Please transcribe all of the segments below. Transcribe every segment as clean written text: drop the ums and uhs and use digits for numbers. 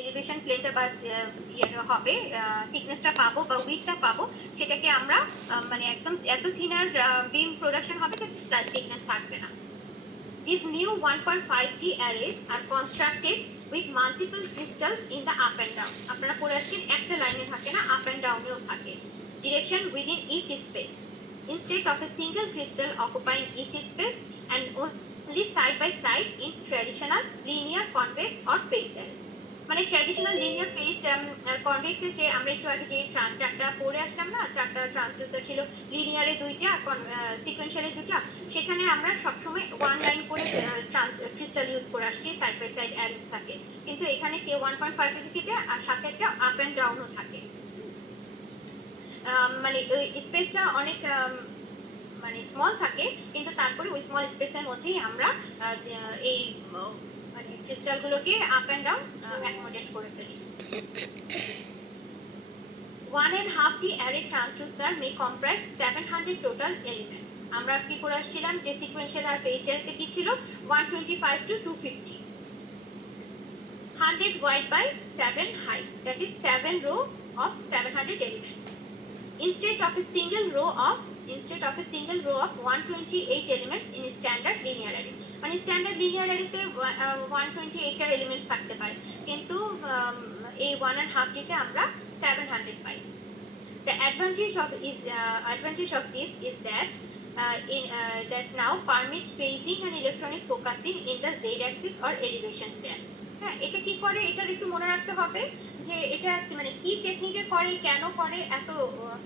Elevation প্লেনটা বা ইয়েটা হবে, থিকনেসটা পাবো বা উইডথটা পাবো, সেটাকে আমরা মানে একদম এত থিনার বিম প্রোডাকশন হবে যে স্লাইস থিকনেস থাকবে না। These new 1.5D arrays are constructed with multiple crystals in the up and down. আপনারা পড়ে আসছেন একটা লাইনে থাকে না, আপ এন্ড ডাউনেও থাকে। Direction within each space. Instead of a single crystal occupying each space and only side by side in traditional linear convex or phased arrays. মানে traditional linear ফেজড কনভেক্সে যে আমরা একটু আগে যে চারটা পড়ে আসলাম না, চারটা ট্রান্সডুসার ছিল, লিনিয়ারে দুইটা, সিকোয়েন্সিয়ালে দুইটা, সেখানে আমরা সবসময় ওয়ান লাইন করে ক্রিস্টাল ইউজ করে আসছি, সাইড বাই সাইড অ্যারেঞ্জ থাকে। কিন্তু এখানে 1.5 থেকে আর সাথে একটা আপ অ্যান্ড ডাউনও থাকে। মানে স্পেসটা অনেক মানে স্মল থাকে, কিন্তু তারপরে ওই স্মল স্পেসের মধ্যেই আমরা এই মানে ক্রিস্টালগুলোকে আপ এন্ড ডাউন অ্যাকোমোডেট করে ফেলি। 1.5D array transducer may comprise 700 total elements. আমরা কি করে আসছিলাম যে সিকোয়েন্সিয়াল আর ফেজড অ্যারেতে কি ছিল, 125 to 250, 100 wide by 7 high, that is 7 row of 700 elements. Instead of a single row of 128 elements in standard linear array. মানে স্ট্যান্ডার্ড লিনিয়ার অ্যারেতে 128টা এলিমেন্টস থাকতে পারে, কিন্তু এই 1.5D তে আমরা 700 পাই। The advantage of this is that that now permits phasing and electronic focusing in the z-axis or elevation plane. হ্যাঁ, এটা কি করে, এটার একটু মনে রাখতে হবে যে এটা মানে কি টেকনিকে করে, কেন করে, এত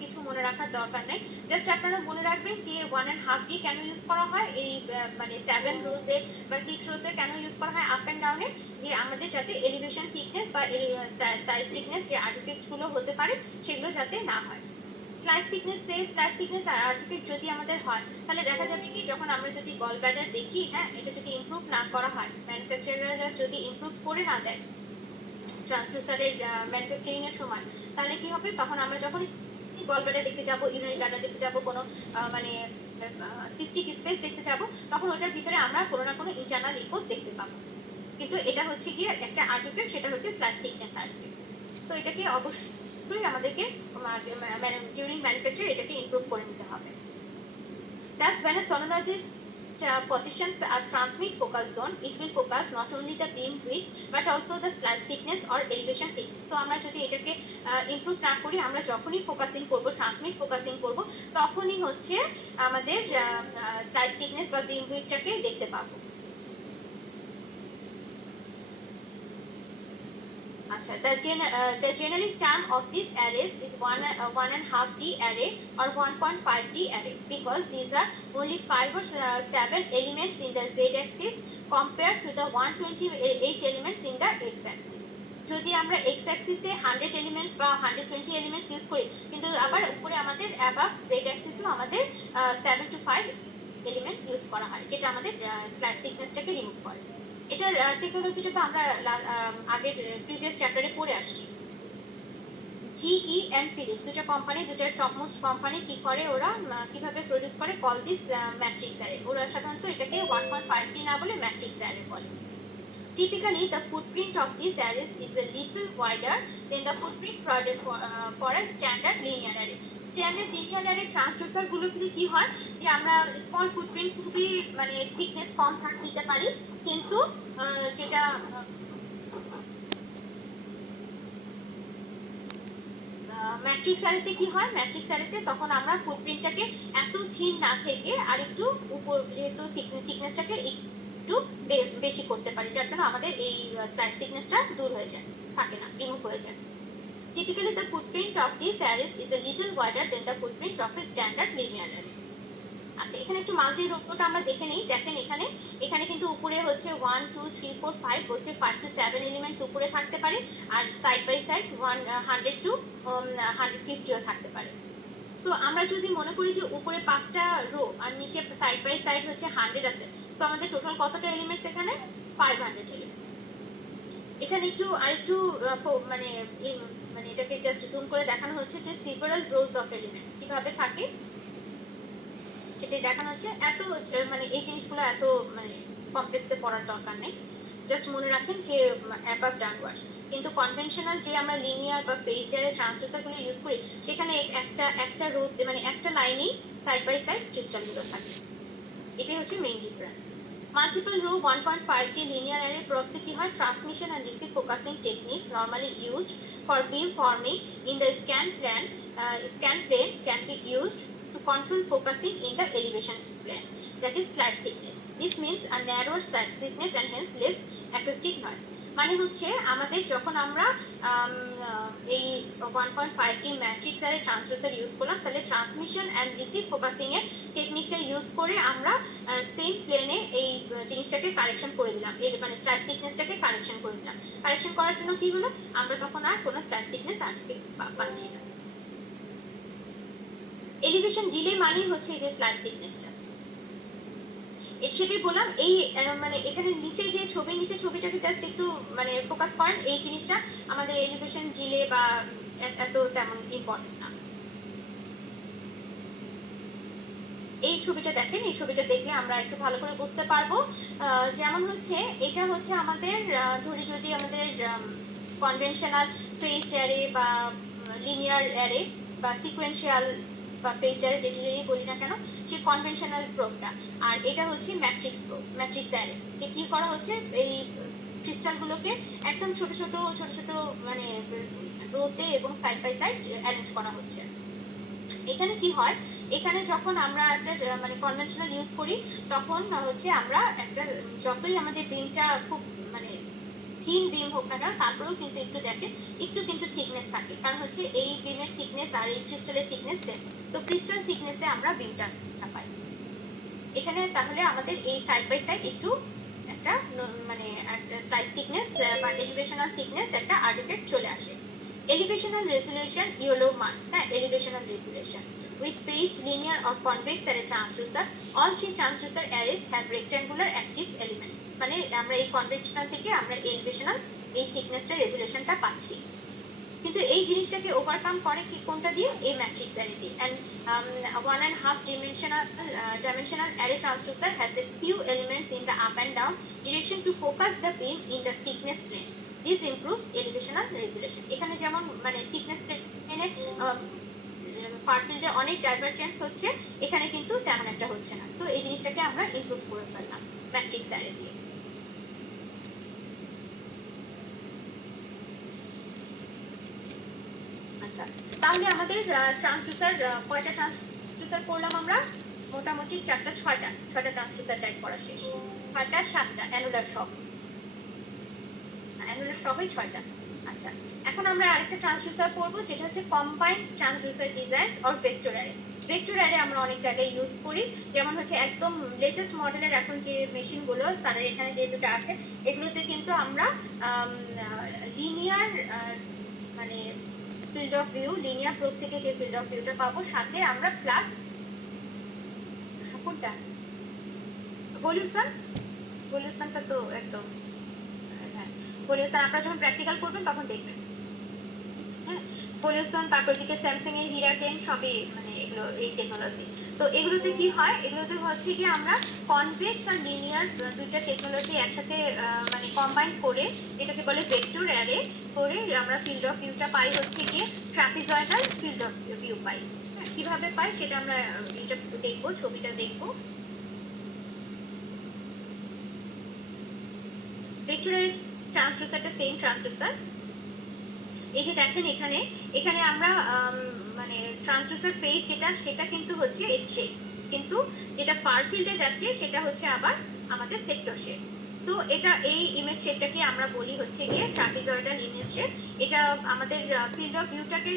কিছু মনে রাখার দরকার নাই। জাস্ট আপনারা মনে রাখবেন যে 1.5D কেন ইউজ করা হয়, এই মানে 7 রোজে বা 6 রোজে কেন ইউজ করা হয় আপ এন্ড ডাউনে, যে আমাদের যাতে এলিভেশন থিকনেস বা সাইজ থিকনেস যে আর্টিফ্যাক্ট গুলো হতে পারে সেগুলো যাতে না হয়। স্লাইস থিকনেস আর্টিফ্যাক্ট যদি আমাদের হয়, তাহলে দেখা যাবে কি, যখন আমরা যদি গল ব্লাডার দেখি, হ্যাঁ, এটা যদি ইমপ্রুভ না করা হয়, ম্যানুফ্যাকচারাররা যদি ইমপ্রুভ করে না দেয় ট্রান্সডুসারের ম্যানুফ্যাকচারিং এর সময়, তাহলে কি হবে, তখন আমরা যখন গল ব্লাডার দেখতে যাব, ইউরিনারি ব্লাডার দেখতে যাব, কোনো মানে সিস্টিক স্পেস দেখতে যাব, তখন ওটার ভিতরে আমরা কোনো না কোনো ইন্টারনাল ইকোস দেখতে পাবো। কিন্তু এটা হচ্ছে গিয়ে একটা আর্টিফ্যাক্ট, সেটা হচ্ছে স্লাইস থিকনেস আর্টিফ্যাক্ট। সো এটাকে অবশ্যই আমাদেরকে ডিউরিং ম্যানুফ্যাকচার এটাকে ইমপ্রুভ করে নিতে হবে। Thus, when a sonologist positions a transmit focal zone, it will focus not only the beam width but also the slice thickness or elevation thickness. So আমরা যদি এটাকে ইমপ্রুভ না করি, আমরা যখনই ফোকাসিং করব, ট্রান্সমিট ফোকাসিং করব, তখনই হচ্ছে আমাদের স্লাইস থিকনেস বা বিম উইডথটাকে দেখতে পাবো। আচ্ছা, the generic term of these arrays is 1.5D array or 1.5D array because these are only 5 or 7 elements in the z-axis compared to the 128 elements in the x-axis. যদি আমরা x-axis-এ 100 এলিমেন্টস বা 120 elements use করি, কিন্তু আবার উপরে আমাদের above z-axis-ও আমাদের 7 to 5 elements use করা হয়, যেটা আমাদের স্লাইস থিকনেসটাকে রিমুভ করে। এটার টেকনোলজিটা তো আমরা আগের প্রিভিয়াস চ্যাপ্টারে পড়ে আসছি। GE and Philips দুটো কোম্পানি, দুটো টপমোস্ট কোম্পানি কি করে, ওরা কিভাবে প্রডিউস করে, কল দিস ম্যাট্রিক্স অ্যারে। ওরা সাধারণত এটাকে 1.5D না বলে ম্যাট্রিক্স অ্যারে বলে। Typically, the footprint of these arrays is a little wider than the footprint for a standard linear array. Standard linear array transducer গুলোতে কি হয়, যে আমরা স্মল ফুটপ্রিন্ট, খুবই মানে থিকনেস কম দিতে পারি, কিন্তু যেটা ম্যাট্রিক্স অ্যারেতে কি হয়, ম্যাট্রিক্স অ্যারেতে তখন আমরা ফুটপ্রিন্টটাকে এত থিন না থেকে আরেকটু উপর, যেহেতু থিকনেসটাকে একটু বেশি করতে পারি, যার জন্য আমাদের এই স্লাইস থিকনেসটা দূর হয়ে যায়, থাকে না, রিমুভ হয়ে যায়। Typically, the footprint of these arrays is a little wider than the footprint of a standard linear array. আচ্ছা, এখানে একটু মাল্টি রোটা আমরা দেখে নেই। দেখেন এখানে কিন্তু উপরে হচ্ছে 1 2 3 4 5 হচ্ছে 5 to 7 এলিমেন্টস উপরে থাকতে পারে, আর সাইড বাই সাইড 100 to 150ও থাকতে পারে। সো আমরা যদি মনে করি যে উপরে 5টা রো আর নিচে সাইড বাই সাইড হচ্ছে 100 আছে, সো আমাদের টোটাল কতটা এলিমেন্টস এখানে, 500 এলিমেন্টস। এখানে আরেকটু মানে মানে এটাকে জাস্ট জুম করে দেখানো হচ্ছে যে সেভারাল রোজ অফ এলিমেন্টস কিভাবে থাকে সেটাই দেখানো হচ্ছে। এত মানে এই জিনিসগুলো এত মানে কমপ্লেক্সে পড়ার দরকার নেই। জাস্ট মনে রাখেন যে অ্যাবাভ ডাউনওয়ার্ডস। কিন্তু কনভেনশনাল যে আমরা লিনিয়ার বা পেজ ডায়ারের ট্রান্সডুসারগুলো ইউজ করি, সেখানে একটা রো মানে একটা লাইনেই সাইড বাই সাইড ক্রিস্টালগুলো থাকে। এটাই হচ্ছে main difference. Multiple row 1.5T linear array proxy কি হয়, transmission and receive focusing techniques normally used for beam forming in the scan plane can be used to control focusing in the elevation plane, that is slice thickness. This means a narrower slice thickness and hence less acoustic noise. মানে হচ্ছে আমাদের যখন আমরা এই 1.5T matrix array transducer use করলাম, তাহলে transmission and receive focusing এর টেকনিকটা ইউজ করে আমরা সেম প্লেনে এই জিনিসটাকে কারেকশন করে দিলাম, এই মানে স্লাইস থিকনেসটাকে কারেকশন করে দিলাম। কারেকশন করার জন্য কি হলো, আমরা তখন আর কোনো স্লাইস থিকনেস আর পাচ্ছি না। এলিভেশন ডিলে মানেই হচ্ছে এই যে স্লাইস থিকনেসটা, সেটাই বললাম। এই মানে এখানে নিচে যে ছবির নিচে ছবিটাকে জাস্ট একটু মানে ফোকাস করেন, এই জিনিসটা আমাদের এলিভেশন ডিলে বা এত তেমন ইম্পর্টেন্ট না। এই ছবিটা দেখেন, এই ছবিটা দেখলে আমরা একটু ভালো করে বুঝতে পারবো। যেমন হচ্ছে এটা হচ্ছে আমাদের ধরি যদি আমাদের কনভেনশনাল ফেজড অ্যারে বা লিনিয়ার অ্যারে বা সিকোয়েন্সিয়াল বা ফেজড অ্যারে যেটাই বলি না কেন, সেই কনভেনশনাল প্রোবটা। আর এটা হচ্ছে ম্যাট্রিক্স প্রোব, ম্যাট্রিক্স অ্যারে। যে কি করা হচ্ছে, এই ক্রিস্টালগুলোকে একদম ছোট ছোট মানে রোতে এবং সাইড বাই সাইড অ্যারেঞ্জ করা হচ্ছে। এখানে কি হয়, এখানে যখন আমরা একটা মানে কনভেনশনাল ইউজ করি, তখন হচ্ছে আমরা একটা যতই আমাদের বিমটা খুব মানে থিন বিম হোক না কেন, তারপরেও কিন্তু একটু দেখেন একটু কিন্তু থিকনেস থাকে, কারণ হচ্ছে এই বিমের থিকনেস আর এই ক্রিস্টালের থিকনেস সেম। সো ক্রিস্টাল থিকনেসে আমরা বিমটা পাই এখানে। তাহলে আমাদের এই সাইড বাই সাইড একটু একটা মানে একটা স্লাইস থিকনেস বা এলিভেশনাল থিকনেস একটা আর্টিফ্যাক্ট চলে আসে। Elevational resolution YOLO marks, elevational resolution with phased linear or convex array transducer. All three transducer arrays have rectangular active elements. মানে আমরা এই কনভেনশনাল থেকে আমরা এলিভেশনাল এই থিকনেসটা রেজোলিউশনটা পাচ্ছি। কিন্তু এই জিনিসটাকে ওভারকাম করে কি কোনটা দিয়ে, এই ম্যাট্রিক্স অ্যারে দিয়ে। and 1.5 dimensional array transducer has a few elements in the up and down direction to focus the beam in the thickness plane. This improves elevational resolution. এখানে যেমন মানে thickness plane ফার ফিল্ডে অনেক divergence হচ্ছে, এখানে কিন্তু তেমন একটা হচ্ছে না। সো এই জিনিসটাকে আমরা ইমপ্রুভ করে ফেললাম ম্যাট্রিক্স অ্যারে দিয়ে। আচ্ছা, তাহলে আমাদের ট্রান্সডুসার কয়টা ট্রান্সডুসার করলাম আমরা, মোটামুটি ছয়টা ট্রান্সডুসার টাইপ করা শেষ। 6টা 7টা অ্যানুলার সব, অ্যানুলার সবই 6টা। আচ্ছা, এখন আমরা আরেকটা ট্রান্সডুসার করব, যেটা হচ্ছে combined transducer designs or vector array. Vector array আমরা অনেক জায়গায় ইউজ করি, যেমন হচ্ছে একদম লেটেস্ট মডেলের এখন যে মেশিনগুলো স্যারের এখানে যে দুটো আছে, এগুলোতে কিন্তু আমরা লিনিয়ার মানে field of view, linear probe থেকে যে ফিল্ড অফ ভিউটা পাবো, সাথে আমরা প্লাস কোনটা ভলিউশনটা তো একদম হ্যাঁ, ভলিউশন আপনারা যখন প্র্যাকটিক্যাল করবেন তখন দেখবেন। হ্যাঁ, ভলিউশন, তারপর দিকে স্যামসাং এর হিরাটেন সবই মানে এগুলো এই টেকনোলজি। তো এগুলোতে কি হয়, এগুলোতে হচ্ছে কি আমরা কনভেক্স আর লিনিয়ার দুইটা টেকনোলজি একসাথে মানে কম্বাইন করে, যেটাকে বলে ভেক্টর অ্যারে করে, আমরা ফিল্ড অফ ভিউটা পাই হচ্ছে গিয়ে ট্রাপিজয়েডাল ফিল্ড অফ ভিউ পাই। কিভাবে পাই সেটা আমরা এটা দেখবো, ছবিটা দেখবো। ভেক্টর অ্যারে ট্রান্সডুসারটা সেম ট্রান্সডুসার। এই যে দেখেন এখানে আমরা মানে ট্রান্সডুসার ফেজ যেটা, সেটা কিন্তু হচ্ছে স্ট্রেট, কিন্তু যেটা ফার ফিল্ডে যাচ্ছে সেটা হচ্ছে আবার আমাদের সেক্টর শেপ। সো এটা এই ইমেজ শেপটাকে আমরা বলি হচ্ছে গিয়ে ট্রাপিজয়েডাল ইমেজ শেপ। এটা আমাদের ফিল্ড অফ ভিউটাকে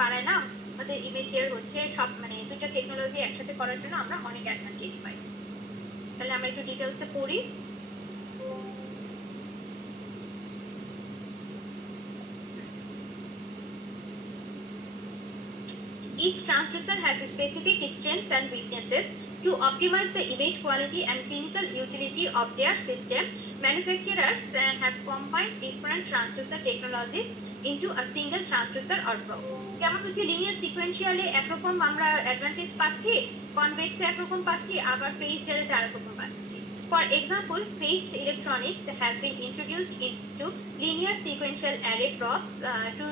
পারায় না, আমাদের ইমেজ শেয়ার হচ্ছে সব মানে দুটো টেকনোলজি একসাথে করার জন্য আমরা অনেক অ্যাডভান্টেজ পাই। তাহলে আমরা একটু ডিটেইলসে পড়ি। Each transducer has specific strengths and weaknesses. To optimize the image quality and clinical utility of their system, manufacturers have combined different transducer technologies into a single transducer or probe. যেমন হচ্ছে linear সিকোয়েন্সিয়ালে একরকম আমরা advantage পাচ্ছি, কনভেক্সে একরকম পাচ্ছি, আবার ফেজড অ্যারেতে আরেক রকম পাচ্ছি। For example, phased electronics have been introduced into linear sequential array props to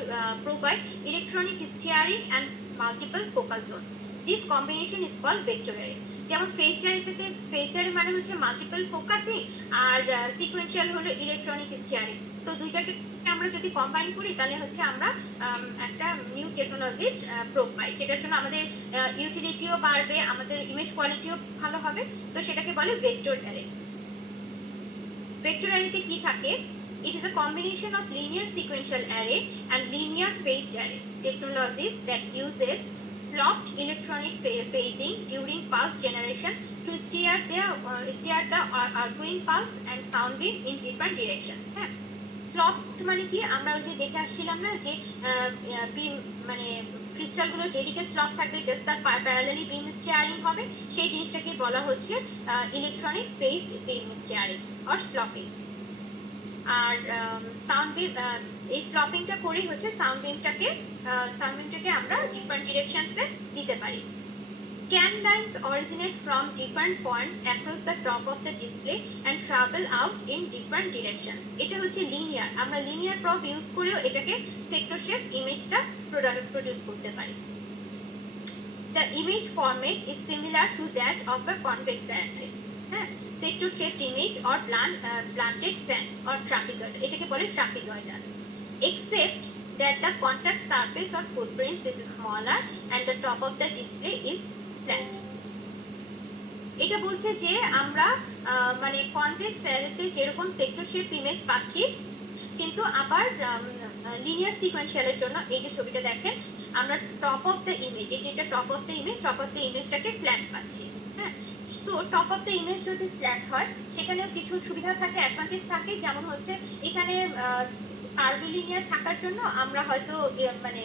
provide electronic steering and multiple focal zones. This combination is called vector array. যেমন phased array মানে হচ্ছে মাল্টিপল ফোকাসিং আর সিকোয়েন্সিয়াল হলো electronic steering. So দুইটাকে আমরা যদি combine করি তাহলে হচ্ছে আমরা একটা নিউ টেকনোলজির প্রোভ পাই, যেটার জন্য আমাদের ইউটিলিটিও বাড়বে, আমাদের ইমেজ কোয়ালিটিও ভালো হবে। সো সেটাকে বলে ভেক্টর অ্যারে। ভেক্টর অ্যারেতে কি থাকে? It is a combination of linear sequential array and linear phased array technologies that uses sloped electronic phasing during pulse generation to steer the outgoing pulse and sound wave in different directions. হ্যাঁ, স্লপড মানে কি? আমরা ওই যে দেখে আসছিলাম না যে বিম মানে ক্রিস্টালগুলো যেদিকে স্লপ থাকবে জাস্ট তার প্যারালালি বিম স্টিয়ারিং হবে, সেই জিনিসটাকে বলা হচ্ছে electronic phased beam steering or sloping. আর সাউন্ড বিম এই স্লপিংটা করেই হচ্ছে সাউন্ড বিমটাকে আমরা ডিফারেন্ট ডিরেকশনসে দিতে পারি। Scan lines originate from different points across the top of the display and travel out in different directions. এটা হচ্ছে লিনিয়ার। আমরা লিনিয়ার প্রপ ইউজ করেও এটাকে সেক্টর শেপ ইমেজটা প্রডিউস করতে পারি। The image format is similar to that of a convex array. হ্যাঁ, sector shape image or planted fan or trapezoid, এটাকে বলে trapezoidal, except that the contact surface or footprints is smaller and the top of the display is flat. এটা বলছে যে আমরা মানে convex অ্যারেতে যেরকম সেক্টর শেপ ইমেজ পাচ্ছি, কিন্তু আবার লিনিয়ার সিকোয়েন্সিয়ালের জন্য এই যে ছবিটা দেখেন, আমরা টপ অফ দ্য ইমেজ, এই যেটা টপ অফ দ্য ইমেজটাকে ফ্ল্যাট পাচ্ছি। হ্যাঁ, তো টপ অফ দ্য ইমেজ যদি ফ্ল্যাট হয় সেখানে কিছু সুবিধা থাকে, অ্যাডভান্টেজ থাকে। যেমন হচ্ছে এখানে কার্ভিলিনিয়ার থাকার জন্য আমরা হয়তো মানে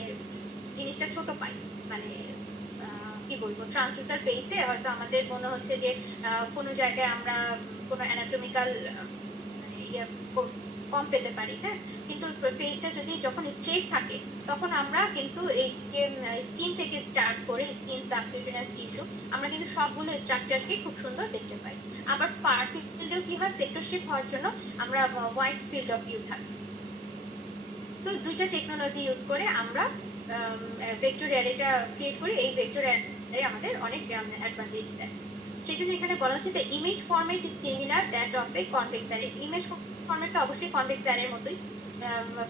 জিনিসটা ছোট পাই, মানে কি বলবো, ট্রান্সডুসার ফেসে হয়তো আমাদের মনে হচ্ছে যে কোনো জায়গায় আমরা কোনো অ্যানাটমিক্যাল কম পেতে পারি। হ্যাঁ, কিন্তু ফেসটা যদি যখন স্ট্রেট থাকে তখন আমরা কিন্তু এই স্কিন থেকে স্টার্ট করে স্কিন, সাবকিউটেনিয়াস টিস্যু, আমরা কিন্তু সবগুলো স্ট্রাকচারকে খুব সুন্দর দেখতে পাই। আবার ফার ফিল্ডেও কি হয়, সেক্টর শেপ হওয়ার জন্য আমরা ওয়াইড ফিল্ড অফ ভিউ থাকে। সো দুইটা টেকনোলজি ইউজ করে আমরা ভেক্টর অ্যারেটা ক্রিয়েট করি। এই ভেক্টর অ্যারে আমাদের অনেক অ্যাডভান্টেজ দেয়। সেজন্য এখানে বলা হচ্ছে যে image format is similar that of a convex array. Image ফরম্যাটটা অবশ্যই কনভেক্স অ্যারের মতোই,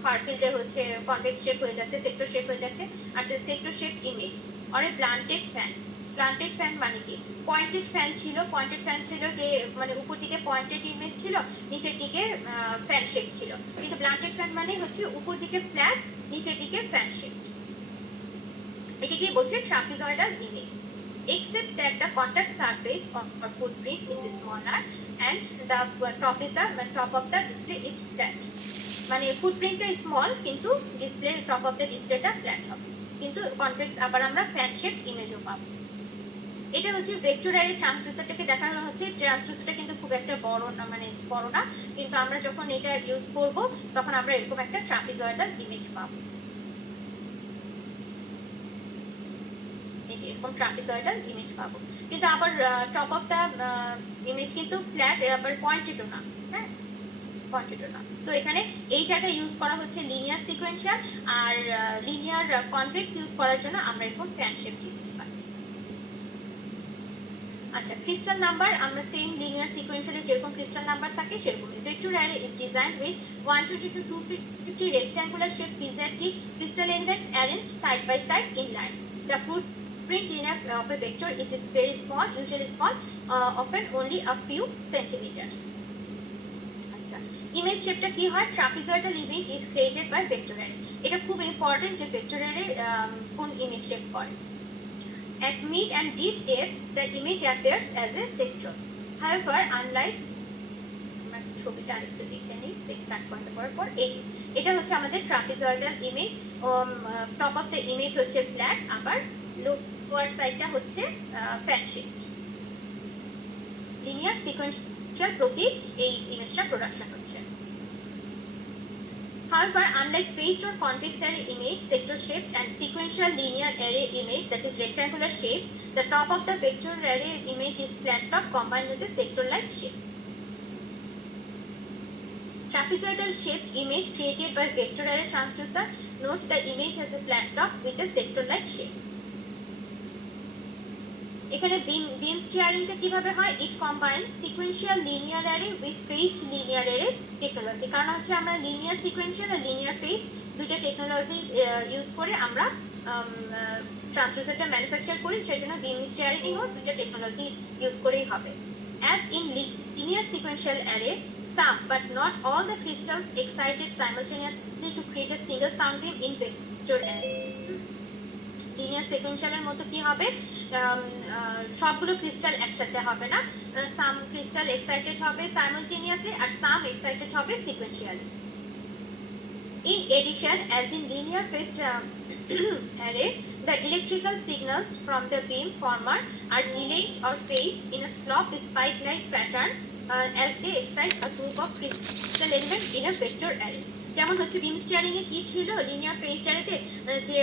ফার ফিল্ডে হচ্ছে কনভেক্স শেপ হয়ে যাচ্ছে, সেক্টর শেপ হয়ে যাচ্ছে। আর sector shape image or a planted fan. Planted fan মানে কি? পয়েন্টেড ফ্যান ছিল যে মানে উপর দিকে পয়েন্টেড ইমেজ ছিল, নিচের দিকে ফ্যান শেপ ছিল। কিন্তু প্লান্টেড ফ্যান মানে হচ্ছে উপর দিকে ফ্ল্যাট, নিচের দিকে ফ্যান শেপ। এটাকে বলছে trapezoidal image, except that the contact surface or footprint is smaller and the top of the display is flat. মানে ফুটপ্রিন্টটা স্মল কিন্তু ডিসপ্লে টপ অফ দ্য ডিসপ্লেটা ফ্ল্যাট হবে, কিন্তু কনভেক্স আবার আমরা ফ্যান শেপ ইমেজও পাবো। এটা হচ্ছে ভেক্টর অ্যারে। ট্রান্সডুসারটাকে দেখানো হচ্ছে, ট্রান্সডুসারটা কিন্তু খুব একটা বড় না, কিন্তু আমরা যখন এটা ইউজ করব তখন আমরা এরকম একটা ট্রাপিজয়েডাল ইমেজ পাবো। এই যে এরকম ট্রাপিজয়েডাল ইমেজ পাবো, কিন্তু আবার টপ অফ দ্য ইমেজ কিন্তু ফ্ল্যাট, আবার পয়েন্টেডও না। হ্যাঁ, পয়েন্টেডও না। সো এখানে এই জায়গায় ইউজ করা হচ্ছে লিনিয়ার সিকোয়েন্সিয়াল, আর লিনিয়ার কনভেক্স ইউজ করার জন্য আমরা এরকম ফ্যান শেপ ইমেজ পাচ্ছি। আচ্ছা, ক্রিস্টাল নাম্বার আমরা সেম লিনিয়ার সিকোয়েন্সিয়ালে যেরকম ক্রিস্টাল নাম্বার থাকে সেরকমই। Vector array is designed with 120 to 250 rectangular shaped PZT crystal elements arranged side by side in line. The footprint of a vector is very small, usually small, often only a few centimeters. আচ্ছা, image শেপটা কি হয়? Trapezoidal image is created by vector array. এটা খুব important যে vector array কোন image shape করে। At mid and deep depths, the image appears as a sector. However, unlike ছবিটা আরেকটু দেখে নিই, সেক্টর পয়েন্ট করার পর এই যে এটা হচ্ছে আমাদের trapezoidal image. Top of the image হচ্ছে ফ্ল্যাট, আবার লোয়ার সাইডটা হচ্ছে ফ্যান শেপ। লিনিয়ার সিকোয়েন্সিয়াল প্রতি এই ইমেজটা প্রোডাকশন হচ্ছে। However, unlike phased or convex array image, sector shaped and sequential linear array image that is rectangular shape, the top of the vector array image is flat top combined with a sector-like shape. trapezoidal shaped image created by vector array transducer. Note the image has a flat top with a sector-like shape. এখানে beam steering টা কিভাবে হয়? It combines sequential linear array with phased linear array technology. কারণ হচ্ছে আমরা linear sequential আর linear phased দুটো technology use করে আমরা ট্রান্সডুসারটা ম্যানুফ্যাকচার করি, সেজন্য beam steering ও দুটো টেকনোলজি ইউজ করেই হবে। As in linear sequential array, some but not all the crystals excited simultaneously to create a single sound beam in vector array. Linear সিকোয়েন্সিয়ালের মতো কি হবে, সবগুলো ক্রিস্টাল একসাথে হবে না, সাম ক্রিস্টাল এক্সাইটেড হবে সাইমালটেনিয়াসলি আর সাম এক্সাইটেড হবে sequentially. In addition, as in linear phased array, the electrical signals from the beam former are delayed or phased in a slope spike-like pattern as they excite a group of crystal elements in a vector array. যেমন হচ্ছে বিম steering এ কি ছিল, linear ফেজড অ্যারেতে যে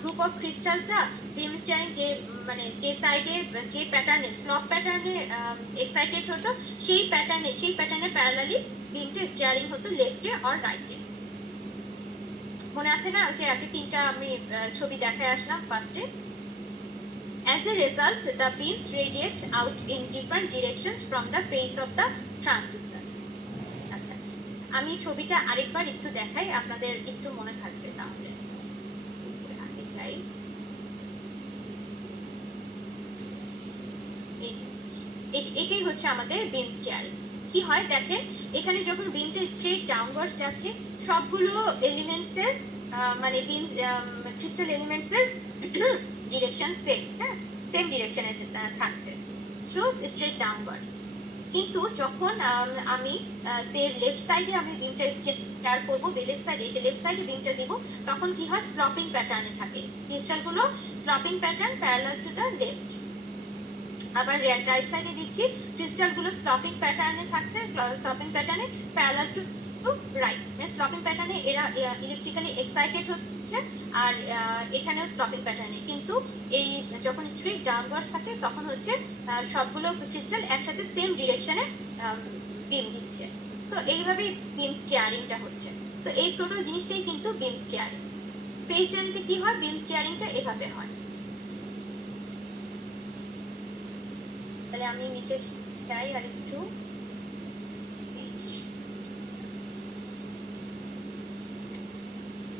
group of ক্রিস্টালটা beam steering যে মানে যে সাইডে যে প্যাটার্নে স্লপ প্যাটার্নে এক্সাইটেড হতো সেই প্যাটার্নে প্যারালালি বিমটা স্টিয়ারিং হতো লেফটে অর রাইটে। মনে আছে না যে আগে তিনটা আমি ছবি দেখায় আসলাম ফার্স্টে। As a result, the beams radiate out in different directions from the face of the transducer. আচ্ছা, আমি ছবিটা আরেকবার একটু দেখাই, আপনাদের একটু মনে থাকবে তাহলে। আগে যাই, এটাই হচ্ছে আমাদের বিম স্টিয়ারিং। কি হয় দেখেন, এখানে যখন বিমটা স্ট্রেট ডাউনওয়ার্ডস যাচ্ছে সবগুলো এলিমেন্টসের মানে বিম ক্রিস্টাল এলিমেন্টসের ডিরেকশন সেম, হ্যাঁ সেম ডিরেকশনে থাকছে, সো স্ট্রেট ডাউনওয়ার্ড। কিন্তু যখন আমি সে লেফট সাইডে আমি বিমটা স্টিয়ার করব, বেলের সাইডে এই যে লেফট সাইডে বিমটা দিব, তখন কি হয় স্লপিং প্যাটার্নে থাকে ক্রিস্টালগুলো, sloping pattern parallel to the left. আবার রাইট সাইডে দিচ্ছি ক্রিস্টালগুলো স্লপিং প্যাটার্নে থাকছে, স্লপিং প্যাটার্নে প্যারালাল টু রাইট, মানে স্লপিং প্যাটার্নে এরা ইলেকট্রিক্যালি এক্সাইটেড হচ্ছে আর এখানেও স্লপিং প্যাটার্নে। কিন্তু এই যখন স্ট্রেট ডাউনওয়ার্ডস থাকে তখন হচ্ছে সবগুলো ক্রিস্টাল একসাথে সেম ডিরেকশনে বিম দিচ্ছে। সো এইভাবেই বিম স্টিয়ারিংটা হচ্ছে। সো এই টোটাল জিনিসটাই কিন্তু বিম স্টিয়ারিং। ফেজ স্টিয়ারিংতে কি হয়, বিম স্টিয়ারিংটা এভাবে হয়। তাহলে আমি নিচে যাই আর একটু।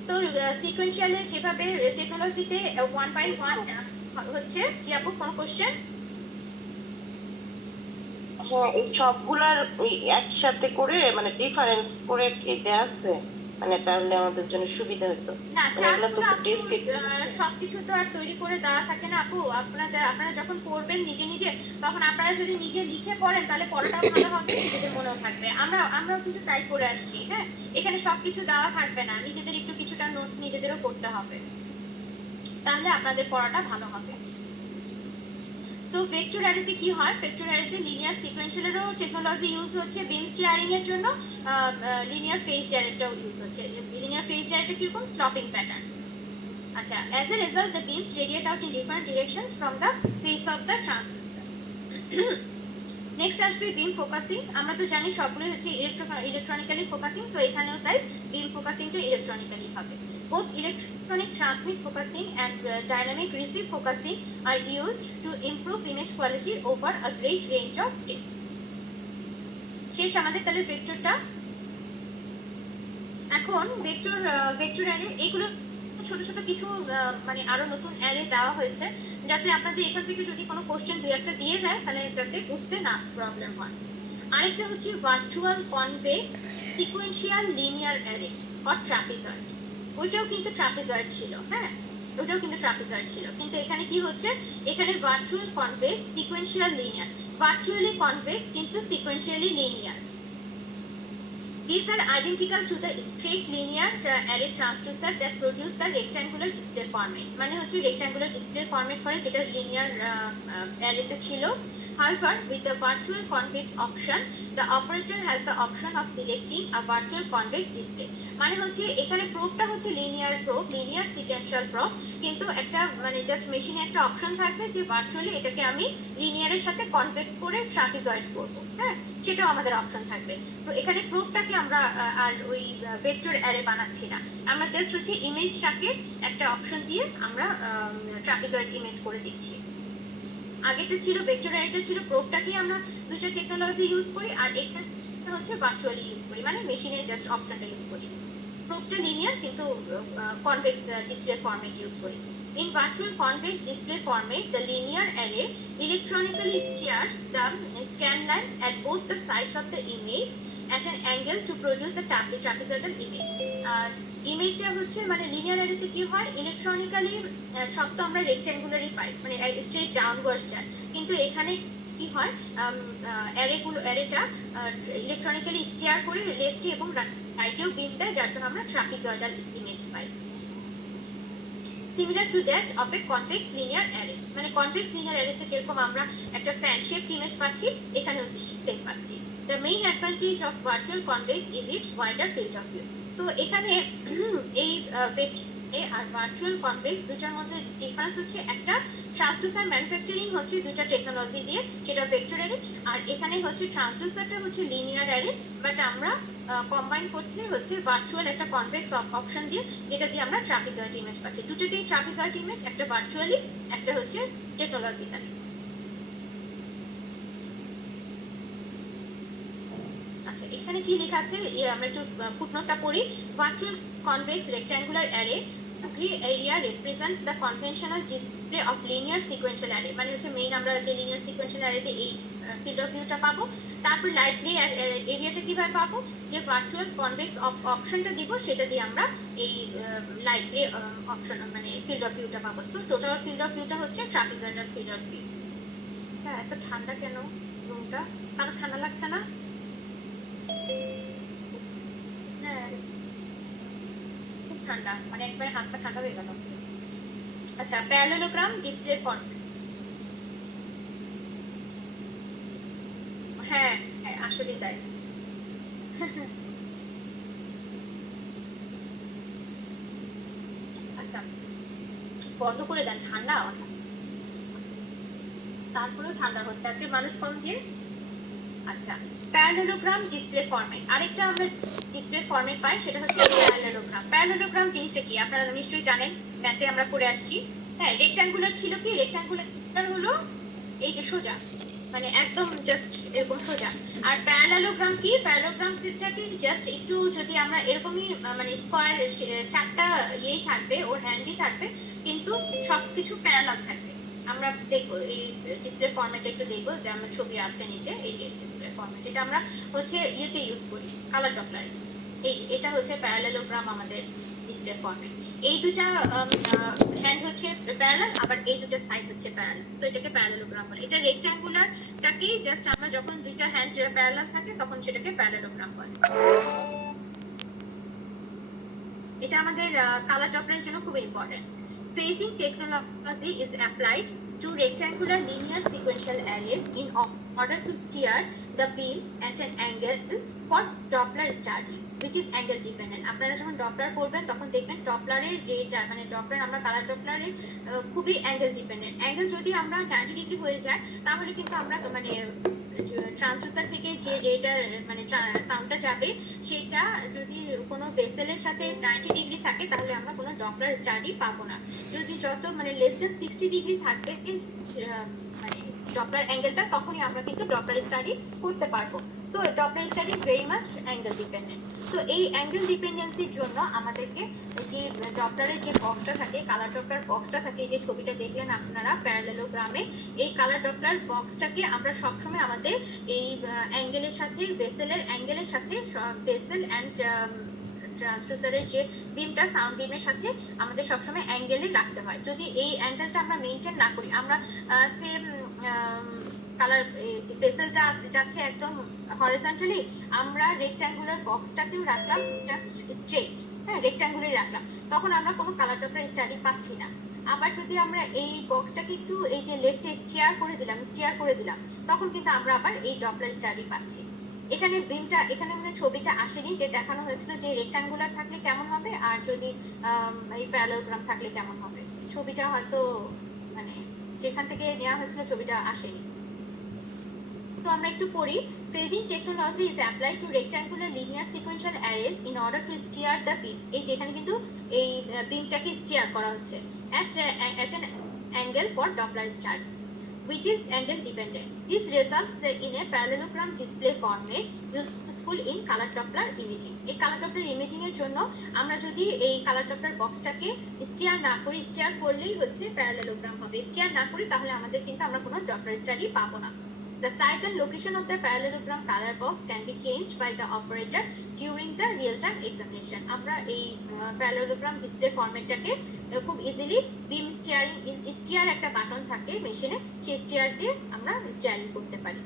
সো সিকোয়েন্সিয়ালের যেভাবে টেকনোলজিতে 1 by 1 হচ্ছে, জি আপু কোন কোশ্চেন? হ্যাঁ, এই সবগুলার একসাথে করে মানে ডিফারেন্স করে কি দেয়া আছে, মানে তাহলে আমাদের জন্য সুবিধা হতো। না, এগুলো তো সবকিছু তো আর তৈরি করে দেওয়া থাকে না আপু। আপনারা যখন পড়বেন নিজে নিজে, তখন আপনারা যদি নিজে লিখে পড়েন তাহলে পড়াটাও ভালো হবে, নিজেদের মনেও থাকবে। আমরাও কিন্তু তাই করে আসছি। হ্যাঁ, এখানে সবকিছু দেওয়া থাকবে না, নিজেদের একটু কিছুটা নোট নিজেদেরও করতে হবে, তাহলে আপনাদের পড়াটা ভালো হবে। সো ভেক্টর অ্যারেতে কি হয়, ভেক্টর অ্যারেতে লিনিয়ার সিকোয়েন্সিয়ালেরও টেকনোলজি ইউজ হচ্ছে বিম স্টিয়ারিং এর জন্য, লিনিয়ার ফেজড অ্যারেটাও ইউজ হচ্ছে। লিনিয়ার ফেজড অ্যারেটা কিরকম, স্লপিং প্যাটার্ন। আচ্ছা, as a result the beams radiate out in different directions from the face of the transducer. Next আসবে বিম ফোকাসিং। আমরা তো জানি সবগুলোই হচ্ছে ইলেকট্রনিক্যালি ফোকাসিং, সো এখানেও তাই বিম ফোকাসিংটা ইলেকট্রনিক্যালি হবে। Both electronic transmit focusing and dynamic receive focusing are used to improve image quality over a great range of depths. শেষ আমাদের তাহলে ভেক্টরটা। এখন ভেক্টর অ্যারে এগুলো ছোট ছোট কিছু মানে আরো নতুন অ্যারে দেওয়া হয়েছে, যাতে আপনাদের এখান থেকে যদি কোনো কোশ্চেন দুই একটা দিয়ে দেয় তাহলে যাতে বুঝতে না প্রবলেম হয়। আরেকটা হচ্ছে virtual convex sequential linear array or trapezoid. ওইটাও কিন্তু ট্রাপিজয়েড ছিল, হ্যাঁ ওইটাও কিন্তু ট্রাপিজয়েড ছিল, কিন্তু এখানে কি হচ্ছে, এখানে virtual convex sequential linear, virtually convex কিন্তু sequentially linear. These are identical to the straight linear array transducer that produce the rectangular display format. মানে হচ্ছে rectangular display format করে যেটা linear arrayতে ছিল। However, with the virtual convex option, the operator has the option of selecting a virtual convex display. মানে হচ্ছে এখানে প্রোবটা হচ্ছে linear probe, linear sequential probe, কিন্তু একটা মানে জাস্ট মেশিনে একটা অপশন থাকবে যে ভার্চুয়ালি এটাকে আমি লিনিয়ারের সাথে কনভেক্স করে ট্রাপিজয়েড করব। হ্যাঁ, সেটাও আমাদের অপশন থাকবে। তো এখানে প্রোবটাকে আমরা আর ওই ভেক্টর অ্যারে বানাচ্ছি না, আমরা জাস্ট হচ্ছে ইমেজটাকে একটা অপশন দিয়ে আমরা ট্রাপিজয়েড ইমেজ করে দিচ্ছি। আগেটা ছিল ভেক্টর অ্যারেটা ছিল, প্রোবটাকে আমরা দুটো টেকনোলজি ইউজ করি, আর এখানে হচ্ছে ভার্চুয়ালি ইউজ করি, মানে মেশিনে জাস্ট অপশনটা ইউজ করি। প্রোবটা লিনিয়ার কিন্তু কনভেক্স ডিসপ্লে ফরম্যাট ইউজ করি। In virtual convex display format, the linear array electronically steers the scan lines at both the sides of the image at an angle to produce a trapezoidal image. ইমেজটা হচ্ছে মানে linear অ্যারেতে কি হয়, electronically সব তো আমরা রেক্ট্যাঙ্গুলারই পাই, মানে স্ট্রেট ডাউনওয়ার্ডস যায়, কিন্তু এখানে কি হয়, অ্যারেটা ইলেকট্রনিক্যালি স্টিয়ার করে লেফটে এবং রাইটেও বিম দেয়, যার জন্য আমরা trapezoidal image pi. Similar to that of a convex linear array, মানে convex linear array তে যেরকম আমরা একটা fan shaped image পাচ্ছি, এখানে হচ্ছে সেম পাচ্ছি। The main advantage of virtual convex is its wider field of view. So এখানে এই আর ভার্চুয়াল কনভেক্স দুটার মধ্যে ডিফারেন্স হচ্ছে, একটা ট্রান্সডুসার ম্যানুফ্যাকচারিং হচ্ছে দুটা টেকনোলজি দিয়ে, যেটা ভেক্টর অ্যারে, আর এখানে হচ্ছে ট্রান্সডুসারটা হচ্ছে লিনিয়ার অ্যারে, বাট আমরা কম্বাইন করছি হচ্ছে ভার্চুয়াল একটা কনভেক্স অপশন দিয়ে, যেটা দিয়ে আমরা ট্রাপিজয়েড ইমেজ পাচ্ছি। দুটো দিয়ে ট্রাপিজয়েড ইমেজ, একটা ভার্চুয়ালি, একটা হচ্ছে টেকনোলজিক্যালি। আচ্ছা, এখানে কি লেখা আছে আমরা একটু ফুটনোটটা পড়ি। Virtual convex rectangular array area represents the conventional display of linear sequential array, মানে হচ্ছে মেইন আমরা যে লিনিয়ার সিকোয়েন্সিয়াল অ্যারেতে এই ফিল্ড অফ ভিউটা পাবো। তারপর লাইট গ্রে এরিয়াটা কিভাবে পাবো, যে ভার্চুয়াল কনভেক্স অপশনটা দিব, সেটা দিয়ে আমরা এই লাইট গ্রে অপশন মানে ফিল্ড অফ ভিউটা পাবো। সো টোটাল ফিল্ড অফ ভিউটা হচ্ছে ট্রাপিজয়েডাল ফিল্ড অফ ভিউ। আচ্ছা, এত ঠান্ডা কেন রুমটা? কারো ঠান্ডা লাগছে না? হ্যাঁ, খুব ঠান্ডা, মানে একবারে হাত পা ঠান্ডা হয়ে গেল। আচ্ছা, প্যারালেলোগ্রাম ডিসপ্লে ফরম্যাট। হ্যাঁ হ্যাঁ, আসলে তাই। আচ্ছা, বন্ধ করে দেন, ঠান্ডা। তারপরেও ঠান্ডা হচ্ছে, আজকে মানুষ কম যে। আচ্ছা, প্যারালেলোগ্রাম ডিসপ্লে ফরম্যাট, আরেকটা আমরা ডিসপ্লে ফরম্যাট পাই, সেটা হচ্ছে প্যারালেলোগ্রাম। প্যারালেলোগ্রাম জিনিসটা কি আপনারা নিশ্চয়ই জানেন, ম্যাথে আমরা করে আসছি। হ্যাঁ, রেক্ট্যাঙ্গুলার ছিল কি, রেক্ট্যাঙ্গুলার হলো এই যে সোজা, মানে একদম জাস্ট এরকম সোজা। আর প্যারালেলোগ্রাম কি, প্যারালেলোগ্রামটাকে জাস্ট একটু যদি আমরা এরকমই মানে স্কয়ার চারটা ইয়েই থাকবে, ওর হ্যান্ডই থাকবে, কিন্তু সবকিছু প্যারালাল থাকবে। আমরা দেখবো এই ডিসপ্লে ফরম্যাটে একটু দেখবো, যে আমার ছবি আছে নিচে, এই যে ডিসপ্লে ফরম্যাট, এটা আমরা হচ্ছে ইয়েতে ইউজ করি, কালার ডপলারে। এই যে এটা হচ্ছে প্যারালেলোগ্রাম আমাদের ডিসপ্লে ফরম্যাট। এই দুটা হ্যান্ড হচ্ছে প্যারালাল, আবার এই দুটো সাইড হচ্ছে প্যারালাল, সো এটাকে প্যারালেলোগ্রাম বলে। এটা রেক্ট্যাঙ্গুলারটাকেই জাস্ট আমরা যখন দুইটা হ্যান্ড প্যারালাল থাকে তখন সেটাকে প্যারালেলোগ্রাম বলে। এটা আমাদের কালার ডপলারের জন্য খুব important. Phasing technology is applied to rectangular linear sequential arrays in order to steer the beam at an angle for Doppler study, which is angle dependent. আপনারা যখন ডপলার পড়বেন তখন দেখবেন ডপলারের রেটা, মানে ডপলার আমরা কালার ডপলারে খুবই অ্যাঙ্গেল ডিপেন্ডেন্ট। অ্যাঙ্গেল যদি আমরা 90 ডিগ্রি হয়ে যায়, তাহলে কিন্তু আমরা মানে ট্রান্সডুসার থেকে যে রেটা মানে সাউন্ডটা যাবে, সেটা যদি কোনো ভেসেলের সাথে 90 ডিগ্রি থাকে, তাহলে আমরা কোনো ডপলার স্টাডি পাবো না। যদি যত মানে লেস দেন 60 ডিগ্রি থাকবে মানে ডপলার অ্যাঙ্গেলটা, তখনই আমরা কিন্তু ডপলার স্টাডি করতে পারবো। So Doppler study very much angle dependent. So এই অ্যাঙ্গেল ডিপেন্ডেন্সির জন্য আমাদেরকে যে ডপলারের যে বক্সটা থাকে, কালার ডপলার বক্সটা থাকে, যে ছবিটা দেখলেন আপনারা প্যারালেলোগ্রামে, এই কালার ডপলার বক্সটাকে আমরা সবসময় আমাদের এই অ্যাঙ্গেলের সাথে, ভেসেলের অ্যাঙ্গেলের সাথে, ভেসেল অ্যান্ড ট্রান্সডুসারের যে বিমটা, সাউন্ড বিমের সাথে আমাদের সবসময় অ্যাঙ্গেলে রাখতে হয়। যদি এই অ্যাঙ্গেলটা আমরা মেনটেন না করি, আমরা সেম কালার ভেসেলটা যাচ্ছে একদম হরিজন্টালি, আমরা রেক্ট্যাঙ্গুলার বক্সটাকেও রাখলাম জাস্ট স্ট্রেট, হ্যাঁ রেক্ট্যাঙ্গুলারই রাখলাম, তখন আমরা কোনো কালার ডপলার স্টাডি পাচ্ছি না। আবার যদি আমরা এই বক্সটাকে একটু এই যে লেফটে স্টিয়ার করে দিলাম, তখন কিন্তু আমরা আবার এই ডপলার স্টাডি পাচ্ছি। এখানে বিমটা, এখানে মানে ছবিটা আসেনি, যে দেখানো হয়েছিল যে রেক্ট্যাঙ্গুলার থাকলে কেমন হবে আর যদি এই প্যারালেলোগ্রাম থাকলে কেমন হবে, ছবিটা হয়তো মানে যেখান থেকে নেওয়া হয়েছিল ছবিটা আসেনি। তো আমরা একটু পড়ি। Phasing technology is applied to rectangular linear sequential arrays in order to steer the beam. এই যে এখানে কিন্তু এই বিমটাকে স্টিয়ার করা হচ্ছে at an angle for Doppler star, which is angle dependent. This results in a parallelogram display format useful in color Doppler imaging. এই color Doppler imaging এর জন্য আমরা যদি এই color Doppler বক্সটাকে স্টিয়ার না করি, স্টিয়ার করলেই হচ্ছে parallelogram হবে, স্টিয়ার না করি তাহলে আমাদের কিন্তু আমরা কোনো Doppler স্টাডি পাবো না। The size and location of the parallelogram color box can be changed by the operator during the real-time examination. আমরা এই parallelogram display ফরম্যাটটাকে খুব ইজিলি বিম স্টিয়ার একটা বাটন থাকে মেশিনে, সেই স্টিয়ার দিয়ে আমরা স্টিয়ারিং করতে পারি।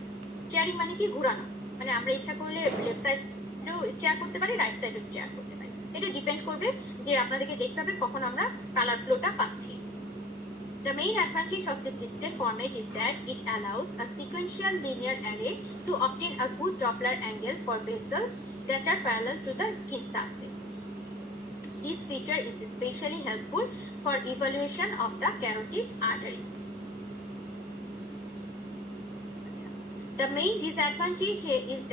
স্টিয়ারিং মানে কি? ঘোরানো, মানে আমরা ইচ্ছা করলে লেফট সাইডেও স্টিয়ার করতে পারি, রাইট সাইডেও স্টিয়ার করতে পারি। এটা ডিপেন্ড করবে যে আপনাদেরকে দেখতে হবে কখন আমরা কালার ফ্লোটা পাচ্ছি। The main advantage of this display format is that it allows a sequential linear array to obtain a good Doppler angle for vessels that are parallel to the skin surface. This feature is especially helpful for evaluation of the carotid arteries. The main disadvantage here is that